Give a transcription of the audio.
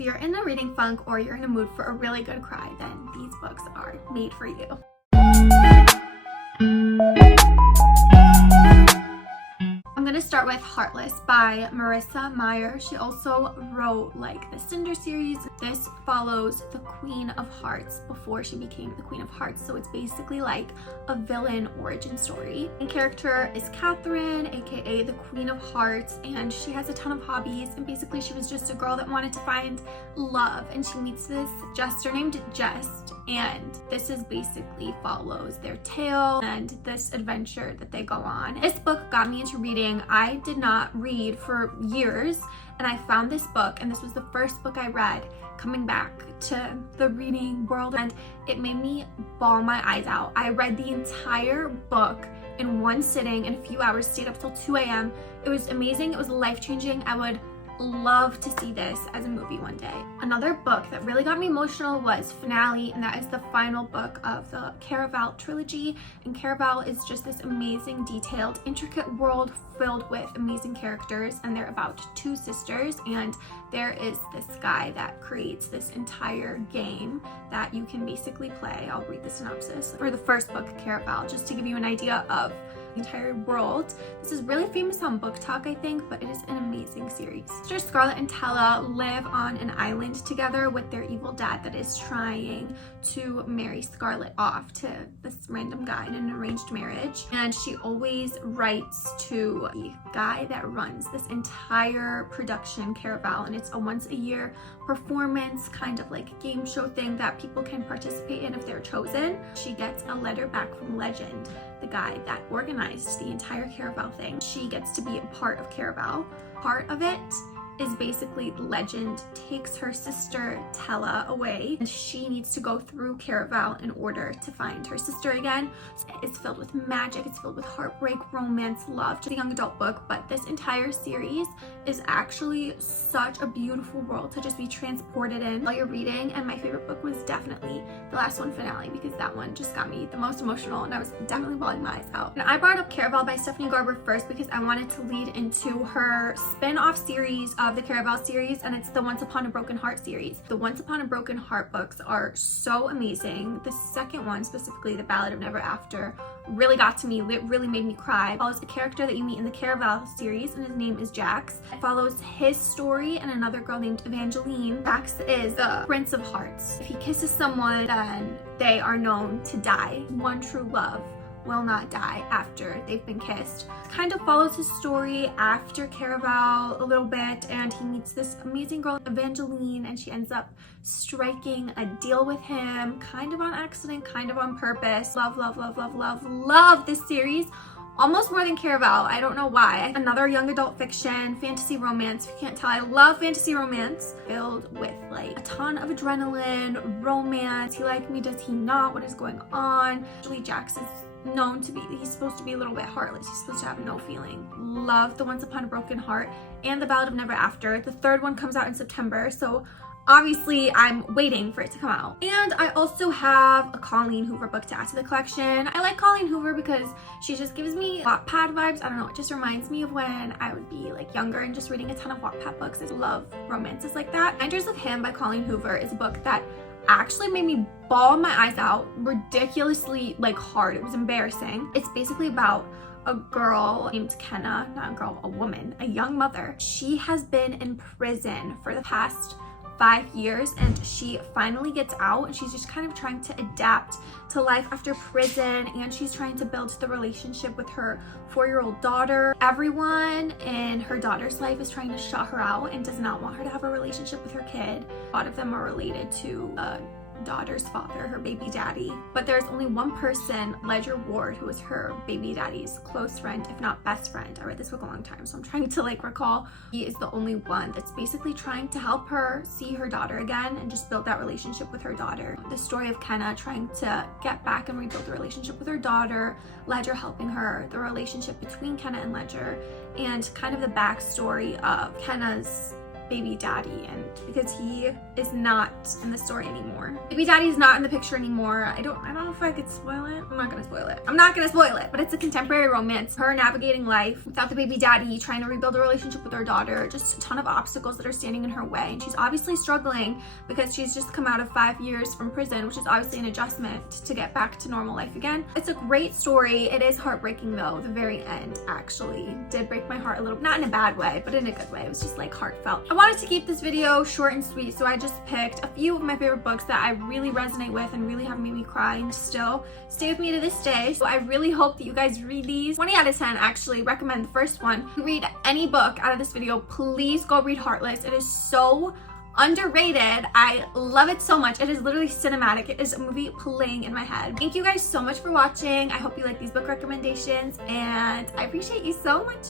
If you're in a reading funk or you're in a mood for a really good cry, then these books are made for you. I'm gonna start with Heartless by Marissa Meyer. She also wrote like the Cinder series. This follows the Queen of Hearts before she became the Queen of Hearts, so it's basically like a villain origin story. The character is Catherine, aka the Queen of Hearts, and she has a ton of hobbies, and basically she was just a girl that wanted to find love, and she meets this jester named Jest, and this is basically follows their tale and this adventure that they go on. This book got me into reading. I did not read for years, and I found this book, and this was the first book I read coming back to the reading world, and it made me bawl my eyes out. I read the entire book in one sitting in a few hours, stayed up till 2 a.m. It was amazing. It was life-changing. I would love to see this as a movie one day. Another book that really got me emotional was Finale, and that is the final book of the Caraval trilogy. And Caraval is just this amazing, detailed, intricate world filled with amazing characters, and they're about two sisters, and there is this guy that creates this entire game that you can basically play. I'll read the synopsis for the first book, Caraval, just to give you an idea of the entire world. This is really famous on Book Talk, I think, but it is an amazing series. Sisters Scarlet and Tella live on an island together with their evil dad that is trying to marry Scarlet off to this random guy in an arranged marriage, and she always writes to the guy that runs this entire production, Caraval, and it's a once a year performance, kind of like game show thing that people can participate in if they're chosen. She gets a letter back from Legend, the guy that organized the entire Caraval thing. She gets to be a part of Caraval. Part of it is basically Legend takes her sister Tella away, and she needs to go through Caraval in order to find her sister again. It's filled with magic, it's filled with heartbreak, romance, love. It's a young adult book, but this entire series is actually such a beautiful world to just be transported in while you're reading. And my favorite book was definitely the last one, Finale, because that one just got me the most emotional, and I was definitely bawling my eyes out. And I brought up Caraval by Stephanie Garber first because I wanted to lead into her spin-off series of the Caraval series, and it's the Once Upon a Broken Heart series. The Once Upon a Broken Heart books are so amazing. The second one, specifically the Ballad of Never After, really got to me. It really made me cry. It follows a character that you meet in the Caraval series, and his name is Jax. It follows his story and another girl named Evangeline. Jax is the Prince of Hearts. If he kisses someone, then they are known to die. One true love will not die after they've been kissed. Kind of follows his story after Caraval a little bit, and he meets this amazing girl, Evangeline, and she ends up striking a deal with him, kind of on accident, kind of on purpose. Love, love, love, love, love, love this series. Almost more than Caraval. I don't know why. Another young adult fiction, fantasy romance. If you can't tell, I love fantasy romance. Filled with like a ton of adrenaline, romance. He like me, does he not? What is going on? Actually, Jax is known to be, he's supposed to be a little bit heartless. He's supposed to have no feeling. Love the Once Upon a Broken Heart and the Ballad of Never After. The third one comes out in September, so obviously I'm waiting for it to come out. And I also have a Colleen Hoover book to add to the collection. I like Colleen Hoover because she just gives me Wattpad vibes. I don't know, it just reminds me of when I would be like younger and just reading a ton of Wattpad books. I love romances like that. Reminders of Him by Colleen Hoover is a book that actually made me bawl my eyes out, ridiculously like hard. It was embarrassing. It's basically about a girl named Kenna, not a girl, a woman, a young mother. She has been in prison for the past 5 years, and she finally gets out, and she's just kind of trying to adapt to life after prison, and she's trying to build the relationship with her 4-year-old daughter. Everyone in her daughter's life is trying to shut her out and does not want her to have a relationship with her kid. A lot of them are related to daughter's father, her baby daddy, but there's only one person, Ledger Ward, who is her baby daddy's close friend, if not best friend. I read this book a long time, so I'm trying to like recall. He is the only one that's basically trying to help her see her daughter again and just build that relationship with her daughter. The story of Kenna trying to get back and rebuild the relationship with her daughter, Ledger helping her, the relationship between Kenna and Ledger, and kind of the backstory of Kenna's baby daddy, and because he is not in the story anymore. Baby daddy is not in the picture anymore. I don't know if I could spoil it. I'm not gonna spoil it. I'm not gonna spoil it, but it's a contemporary romance. Her navigating life without the baby daddy, trying to rebuild a relationship with her daughter, just a ton of obstacles that are standing in her way. And she's obviously struggling because she's just come out of 5 years from prison, which is obviously an adjustment to get back to normal life again. It's a great story. It is heartbreaking though. The very end actually did break my heart a little, not in a bad way, but in a good way. It was just like heartfelt. I wanted to keep this video short and sweet, so I just picked a few of my favorite books that I really resonate with and really have made me cry and still stay with me to this day. So I really hope that you guys read these. 20 out of 10 actually. Recommend the first one. If you read any book out of this video, please go read Heartless. It is so underrated. I love it so much. It is literally cinematic. It is a movie playing in my head. Thank you guys so much for watching. I hope you like these book recommendations, and I appreciate you so much.